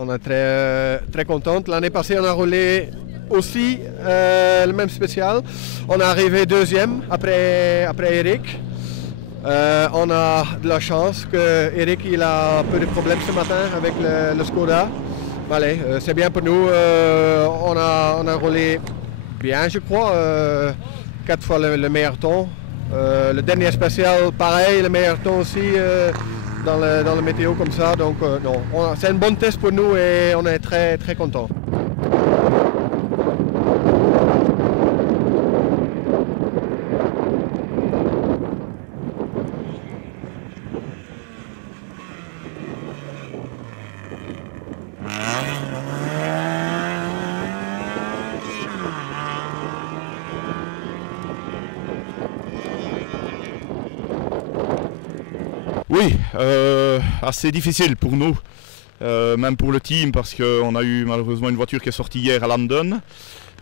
on est très contente. L'année passée, on a roulé aussi le même spécial. On est arrivé deuxième après Eric. On a de la chance que Eric il a un peu de problèmes ce matin avec le Skoda. Allez, c'est bien pour nous. On a roulé bien, je crois. 4 fois le meilleur temps. Le dernier spécial, pareil, le meilleur temps aussi dans le météo comme ça. Donc non, c'est un bon test pour nous et on est très contents. Oui, assez difficile pour nous, même pour le team, parce qu'on a eu malheureusement une voiture qui est sortie hier à London.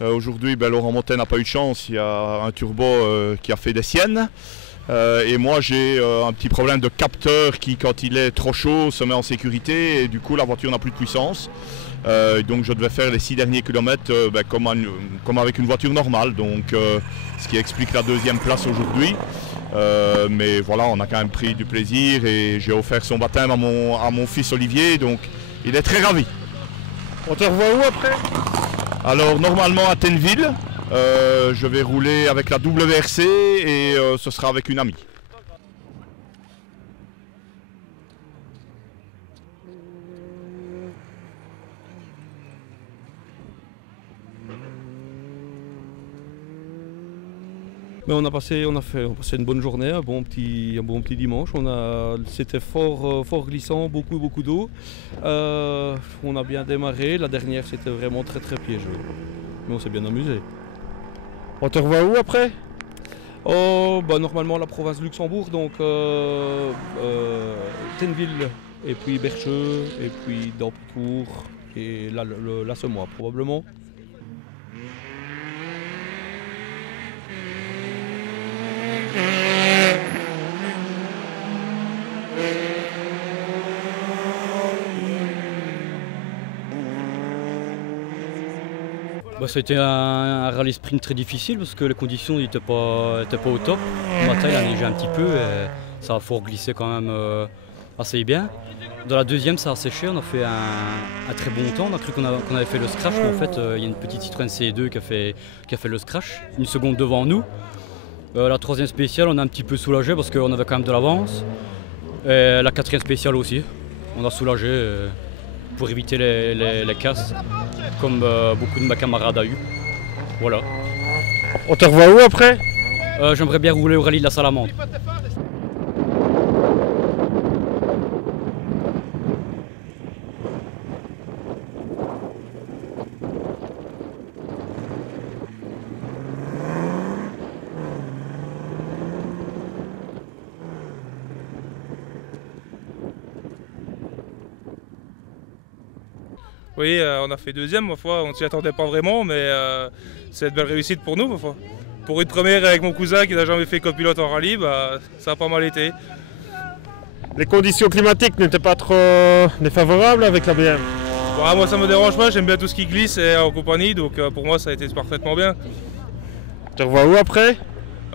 Aujourd'hui, Laurent Montet n'a pas eu de chance, il y a un turbo qui a fait des siennes. Et moi j'ai un petit problème de capteur qui, quand il est trop chaud, se met en sécurité et du coup la voiture n'a plus de puissance. Donc je devais faire les 6 derniers kilomètres comme avec une voiture normale, donc ce qui explique la deuxième place aujourd'hui. Mais voilà, on a quand même pris du plaisir et j'ai offert son baptême à mon fils Olivier, donc il est très ravi. On te revoit où après? Alors normalement à Tenville, je vais rouler avec la WRC et ce sera avec une amie. Mais on a passé une bonne journée, un bon petit dimanche. C'était fort glissant, beaucoup d'eau. On a bien démarré. La dernière, c'était vraiment très piégeux. Mais on s'est bien amusé. On te revoit où après? Normalement la province de Luxembourg, donc Tenville, et puis Bercheux, et puis Dampicourt, et là ce mois probablement. C'était un rallye sprint très difficile parce que les conditions n'étaient pas au top. Le matin il a neigé un petit peu et ça a fort glissé quand même assez bien. Dans la deuxième ça a séché, on a fait un très bon temps. On a cru qu'on avait fait le scratch, mais en fait il y a une petite Citroën C2 qui a fait le scratch, une seconde devant nous. La troisième spéciale on a un petit peu soulagé parce qu'on avait quand même de l'avance. Et la quatrième spéciale aussi, on a soulagé pour éviter les casses, comme beaucoup de mes camarades a eu. Voilà. On te revoit où après? J'aimerais bien rouler au rallye de la Salamandre. Oui, on a fait deuxième, ma foi, on ne s'y attendait pas vraiment, mais c'est une belle réussite pour nous, ma foi. Pour une première avec mon cousin qui n'a jamais fait copilote en rallye, ça a pas mal été. Les conditions climatiques n'étaient pas trop défavorables avec la BM? Moi ça me dérange pas, j'aime bien tout ce qui glisse et en compagnie, donc pour moi ça a été parfaitement bien. Tu revois où après?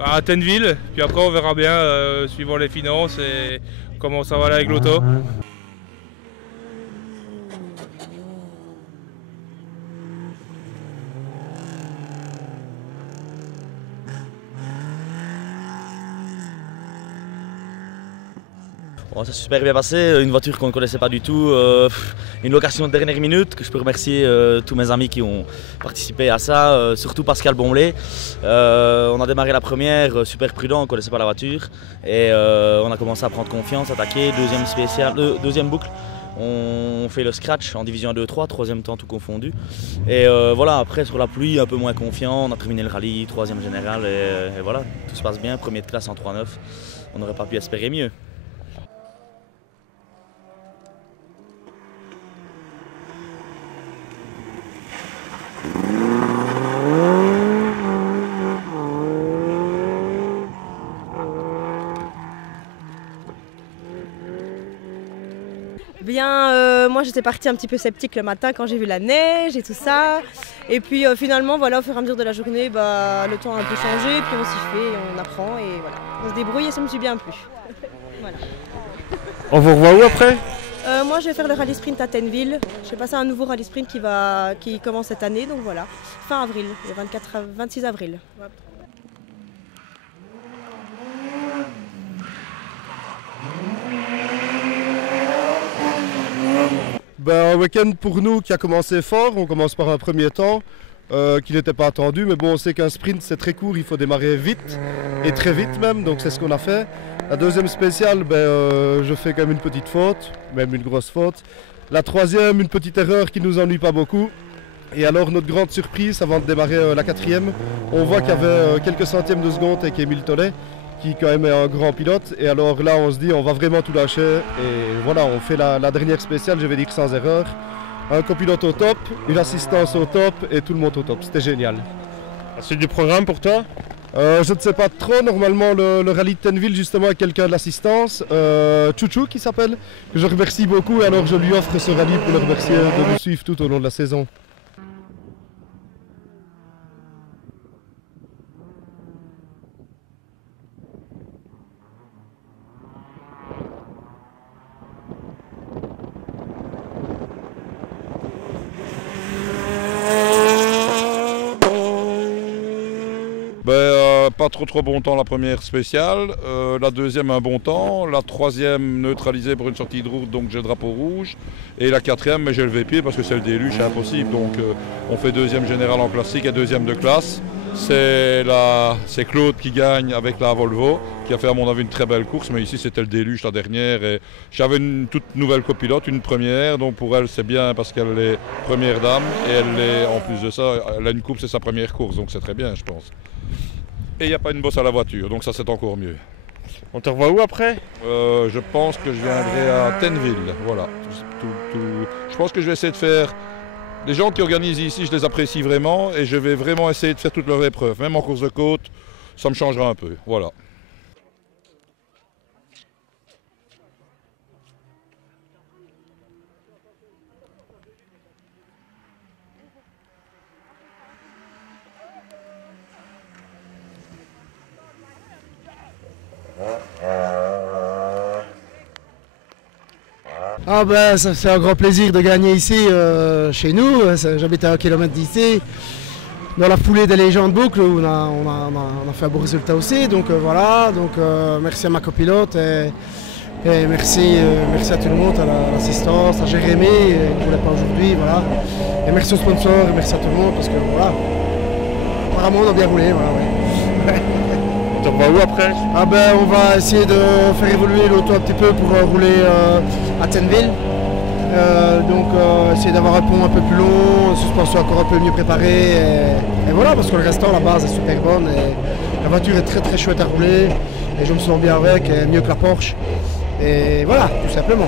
À Tenville, puis après on verra bien suivant les finances et comment ça va aller avec l'auto. Bon, ça s'est super bien passé, une voiture qu'on ne connaissait pas du tout, une location de dernière minute, que je peux remercier tous mes amis qui ont participé à ça, surtout Pascal Bonblé. On a démarré la première, super prudent, on ne connaissait pas la voiture, et on a commencé à prendre confiance, attaquer, deuxième boucle. On fait le scratch en division 2-3, troisième temps tout confondu. Et voilà, après sur la pluie, un peu moins confiant, on a terminé le rallye, troisième général, et voilà, tout se passe bien, premier de classe en 3-9, on n'aurait pas pu espérer mieux. Bien, moi j'étais partie un petit peu sceptique le matin quand j'ai vu la neige et tout ça. Et puis finalement, voilà, au fur et à mesure de la journée, le temps a un peu changé, puis on s'y fait, on apprend et voilà. On se débrouille et ça me suit bien plu. Voilà. On vous revoit où après? Moi je vais faire le rallye sprint à Tenville. Je vais passer un nouveau rallye sprint qui commence cette année, donc voilà. Fin avril, le 26 avril. Un week-end pour nous qui a commencé fort. On commence par un premier temps qui n'était pas attendu, mais bon, on sait qu'un sprint c'est très court, il faut démarrer vite et très vite même, donc c'est ce qu'on a fait. La deuxième spéciale, je fais quand même une petite faute, même une grosse faute. La troisième, une petite erreur qui nous ennuie pas beaucoup. Et alors notre grande surprise avant de démarrer la quatrième, on voit qu'il y avait quelques centièmes de seconde avec Émile Tollet, qui quand même est un grand pilote. Et alors là on se dit on va vraiment tout lâcher et voilà, on fait la dernière spéciale, je vais dire sans erreur. Un copilote au top, une assistance au top et tout le monde au top, c'était génial. La suite du programme pour toi? Je ne sais pas trop, normalement le rallye de Tenville justement avec quelqu'un de l'assistance, Chouchou qui s'appelle, que je remercie beaucoup et alors je lui offre ce rallye pour le remercier de nous suivre tout au long de la saison. Pas trop bon temps la première spéciale, la deuxième un bon temps, la troisième neutralisée pour une sortie de route, donc j'ai le drapeau rouge, et la quatrième mais j'ai levé pied parce que c'est le déluge, c'est impossible, donc on fait deuxième général en classique et deuxième de classe. C'est Claude qui gagne avec la Volvo, qui a fait à mon avis une très belle course, mais ici c'était le déluge la dernière et j'avais une toute nouvelle copilote, une première, donc pour elle c'est bien parce qu'elle est première dame et elle est en plus de ça, elle a une coupe, c'est sa première course, donc c'est très bien je pense. Et il n'y a pas une bosse à la voiture, donc ça c'est encore mieux. On te revoit où après? Je pense que je viendrai à Tenville, voilà. Je pense que je vais essayer de faire... Les gens qui organisent ici, je les apprécie vraiment et je vais vraiment essayer de faire toutes leurs épreuves. Même en course de côte, ça me changera un peu, voilà. C'est un grand plaisir de gagner ici chez nous. J'habite à 1 kilomètre d'ici. Dans la foulée des légendes boucles, on a fait un beau résultat aussi. Donc voilà, merci à ma copilote et merci à tout le monde, à l'assistance, à Jérémy qui ne voulait pas aujourd'hui. Voilà. Et merci aux sponsors et merci à tout le monde parce que voilà, apparemment on a bien roulé. Voilà, ouais. On te revoit où après? On va essayer de faire évoluer l'auto un petit peu pour rouler à Tenville. Essayer d'avoir un pont un peu plus long, une suspension encore un peu mieux préparée. Et voilà, parce que le restant, la base est super bonne. Et la voiture est très très chouette à rouler. Et je me sens bien avec, mieux que la Porsche. Et voilà, tout simplement.